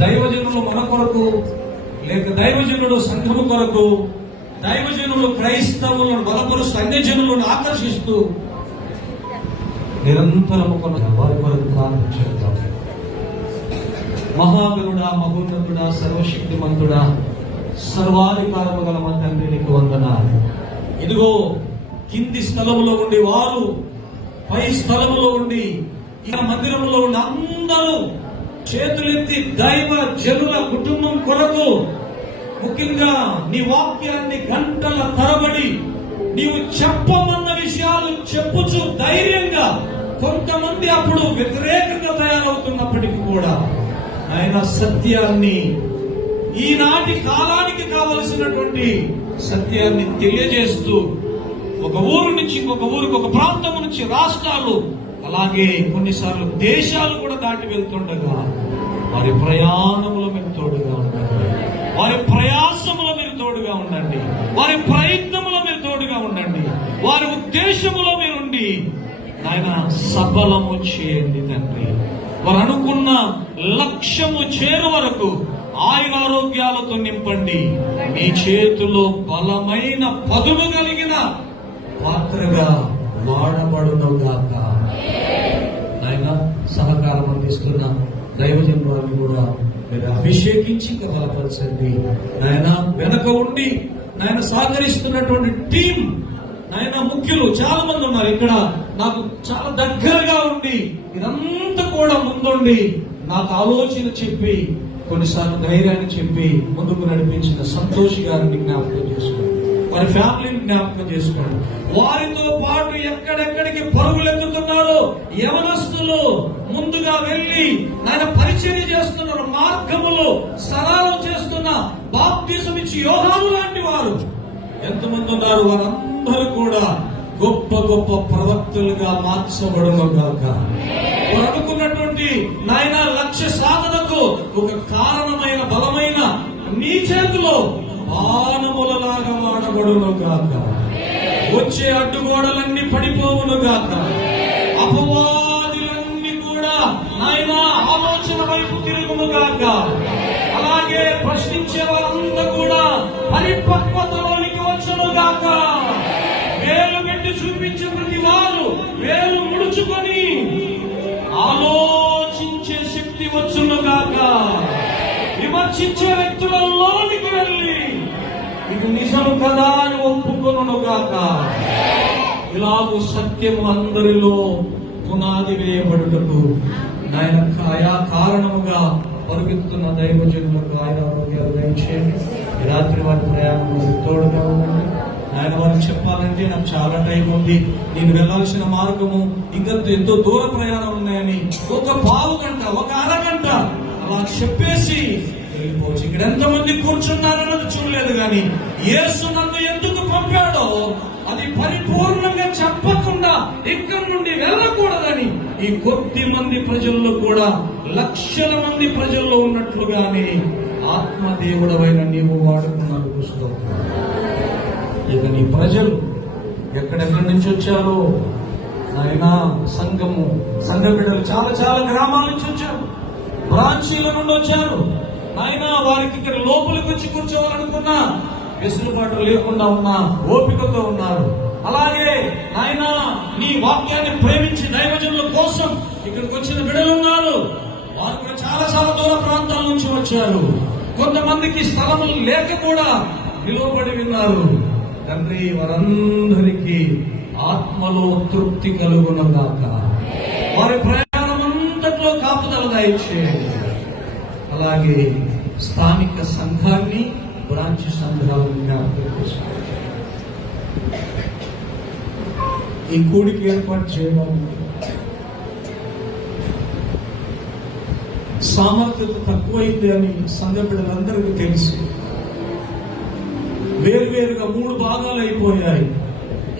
దైవజనులు మన కొరకు, లేక దైవజనుడు సంఘము కొరకు, దైవజనులు క్రైస్తవులను బలపరుస్తూ అన్యజనులను ఆకర్షిస్తూ నిరంతరము వారి కొరకు ప్రార్థన చేద్దాం. మహాగరుడా, మహోన్నతుడా, సర్వశక్తిమంతుడా, సర్వాధికారము గల మా తండ్రి, నీకు వందనాలు. ఇదిగో కింది స్థలములో ఉండి వారు, పై స్థలములో ఉండి ఈ మందిరంలో ఉండి అందరూ చేతులెత్తి దైవ జనుల కుటుంబం కొరకు, ముఖ్యంగా నీ వాక్యాన్ని గంటల తరబడి నీవు చెప్పమన్న విషయాలు చెప్పుచు ధైర్యంగా, కొంతమంది అప్పుడు వ్యతిరేకంగా తయారవుతున్నప్పటికీ కూడా ఆయన సత్యాన్ని, ఈనాటి కాలానికి కావలసినటువంటి సత్యాన్ని తెలియజేస్తూ ఒక ఊరు నుంచి ఇంకొక ఊరికి, ఒక ప్రాంతం నుంచి రాష్ట్రాలు, అలాగే కొన్నిసార్లు దేశాలు కూడా దాటి వెళ్తుండగా వారి ప్రయాణములో మీరు తోడుగా ఉండండి, వారి ప్రయాసములో మీరు తోడుగా ఉండండి, వారి ప్రయత్నములో మీరు తోడుగా ఉండండి, వారి ఉద్దేశములో మీరుండి ఆయన సఫలము చేయండి తండ్రి. వారు అనుకున్న లక్ష్యము చేరు వరకు ఆయురారోగ్యాలతో నింపండి. మీ చేతిలో బలమైన పదును కలిగిన పాత్రగా వాడబడునుగాక. ఆయన సహకారం అందిస్తున్న దైవజనులను కూడా మీరు అభిషేకించి బలపరచండి. ఆయన వెనక ఉండి ఆయన సహకరిస్తున్నటువంటి టీం, ఆయన ముఖ్యులు చాలా మంది ఉన్నారు ఇక్కడ, నాకు చాలా దగ్గరగా ఉండి ఇదంతా కూడా ముందుండి నాకు ఆలోచన చెప్పి, కొన్నిసార్లు ధైర్యాన్ని చెప్పి ముందుకు నడిపించిన సంతోష్ గారిని జ్ఞాపకం చేసుకోండి, వారి ఫ్యామిలీని జ్ఞాపకం చేసుకోండి. వారితో పాటు ఎక్కడెక్కడికి పరుగులెత్తుతున్నారో యవనస్తులు ముందుగా వెళ్లి ఆయన పరిచర్య చేస్తున్న మార్గములో సరళం చేస్తున్న బాప్తిజం ఇచ్చి యోహాను లాంటి వారు ఎంతమంది ఉన్నారు, వారందరూ కూడా గొప్ప గొప్ప ప్రవక్తలుగా మార్చబడునుగాక. వారు అనుకున్నటువంటి నాయన లక్ష్య సాధనకు ఒక కారణమైన బలమైన నీ చేతిలో బాణములలాగా వాడబడునుగాక. వచ్చే అడ్డుగోడలన్నీ పడిపోవునుగాక. అపవాదులన్నీ కూడా నాయన ఆలోచన వైపు తిరుగునుగాక. అలాగే ప్రశ్నించే వారంతా కూడా పరిపక్వతలోనికి వచ్చునుగాక. వేలు పెట్టి చూపించే ప్రతి వారు వేలు ముడుచుకొని ఆలోచించే శక్తి వచ్చునుగాక. విమర్శించే వ్యక్తులలోనికి వెళ్ళి ఇది నిజం కదా అని ఒప్పుకొనుగాక. ఇలాగూ సత్యము అందరిలో పునాది వేయబడుటకు ఆయన ఆయా కారణముగా పరుగెత్తుతున్న దైవజనులకు ఆయన ఆరోగ్యాలు దయచేయండి. రాత్రి వారి ప్రయాణంలో తోడుగా ఉండండి. ఆయన వారికి చెప్పాలంటే నాకు చాలా టైం ఉంది, నేను వెళ్లాల్సిన మార్గము ఇంకా ఎంతో దూర ప్రయాణం ఉన్నాయని ఒక పావు గంట, ఒక అరగంట అలా చెప్పేసి వెళ్ళిపోవచ్చు. ఇక్కడ ఎంతమంది కూర్చున్నారన్నది చూడలేదు, కానీ యేసు నన్ను ఎందుకు పంపాడో అది పరిపూర్ణంగా చెప్పకుండా ఇక్కడి నుండి వెళ్ళకూడదని ఈ కొద్ది మంది ప్రజల్లో కూడా లక్షల మంది ప్రజల్లో ఉన్నట్లుగానే ఆత్మదేవుడవైన నీవు వాడుకున్నాడు. ఇక నీ ప్రజలు ఎక్కడెక్కడి నుంచి వచ్చారో ఆయన సంఘ బిడ్డలు చాలా చాలా గ్రామాల నుంచి వచ్చారు, బ్రాంచీల నుండి వచ్చారు. ఆయన వారికి ఇక్కడ లోపలికి వచ్చి కూర్చోవాలనుకున్నా వెసులుబాటు లేకుండా ఉన్నా ఓపికతో ఉన్నారు. అలాగే ఆయన నీ వాక్యాన్ని ప్రేమించి దైవజనుల కోసం ఇక్కడికి వచ్చిన బిడ్డలు ఉన్నారు. వారు కూడా చాలా చాలా దూర ప్రాంతాల నుంచి వచ్చారు. కొంతమందికి స్థలములు లేక కూడా నిలువబడి విన్నారు. తండ్రి, వారందరికీ ఆత్మలో తృప్తి కలుగునగాక. వారి ప్రయాణం అంతట్లో కాపుదల దయచేయండి. అలాగే స్థానిక సంఘాన్ని, బ్రాంచ్ సంఘాలను జ్ఞాపకం చేసుకోండి. ఈ కూడికి ఏర్పాటు చేయడం సామర్థ్యత తక్కువైంది అని సంఘ బిడ్డలందరికీ తెలిసి వేరువేరుగా 3 భాగాలు అయిపోయాయి.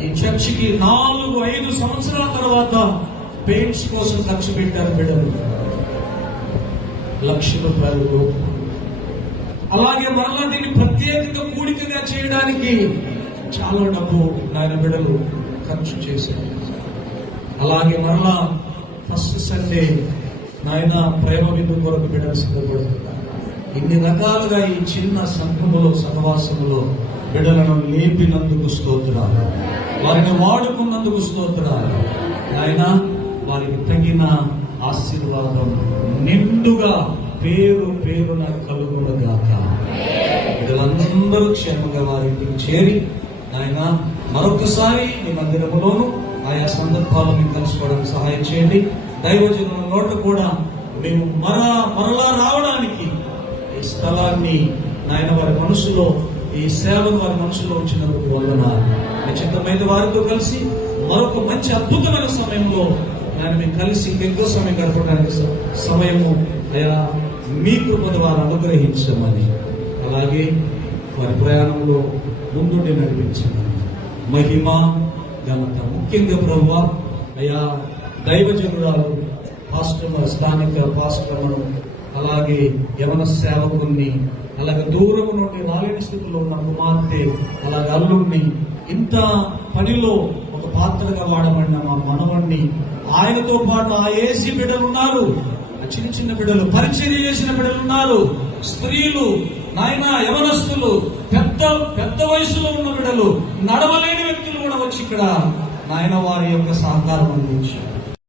ఈ చర్చికి 4-5 సంవత్సరాల తర్వాత పెయింట్స్ కోసం ఖర్చు పెట్టారు బిడ్డలు, ₹1,00,000. అలాగే మరలా దీన్ని ప్రత్యేకంగా కూడికగా చేయడానికి చాలా డబ్బు నాయన బిడ్డలు ఖర్చు చేశారు. అలాగే మరలా ఫస్ట్ సండే నాయన ప్రేమ విందు కొరకు బిడ్డలు సిద్ధపడుతున్నారు. ఇన్ని రకాలుగా ఈ చిన్న సంఘములో సహవాసములో బిడ్డలను లేపినందుకు స్తోత్రాలు, వారిని వాడుకున్నందుకు స్తోత్రాలు. నాయన వారికి తగిన ఆశీర్వాదం నిండుగా పేరు పేరున కలుగునుగాక. బిడ్డలందరూ క్షేమంగా వారి ఇంటికి చేరి నాయన మరొకసారి మీ మందిరములోను ఆయా సందర్భాలను కలుసుకోవడానికి సహాయం చేయండి. దైవజనుల నోట కూడా మేము మరలా రావడానికి ఈ స్థలాన్ని నాయన వారి మనసులో, ఈ సేవను వారి మనసులో ఉంచినందుకు వందనాలు. నిశ్చితమైన వారితో కలిసి మరొక మంచి అద్భుతమైన సమయంలో ఆయన మేము కలిసి ఇంకెంతో సమయం గడపడానికి సమయము అయా మీ కృపను వారు అనుగ్రహించమని, అలాగే వారి ప్రయాణంలో ముందుండి నడిపించమని మహిమ ఘనత ముఖ్యంగా ప్రభువా అయా దైవజనురాలు పాస్టర్, స్థానిక పాస్టర్లను, అలాగే యవన సేవకుల్ని, అలాగే దూరం నుండి రాలేని స్థితిలో ఉన్న కుమార్తె, అలాగే అల్లుడిని, ఇంత పనిలో ఒక పాత్రగా వాడబడిన మా మనవణ్ణి, ఆయనతో పాటు ఆ ఏసీ బిడ్డలు ఉన్నారు, చిన్న చిన్న బిడ్డలు, పరిచర్య చేసిన బిడ్డలు ఉన్నారు, స్త్రీలు, నాయన యవనస్తులు, పెద్ద వయసులో ఉన్న బిడ్డలు, నడవలేని వ్యక్తులు కూడా వచ్చి ఇక్కడ నాయన వారి యొక్క సహకారం అందించారు.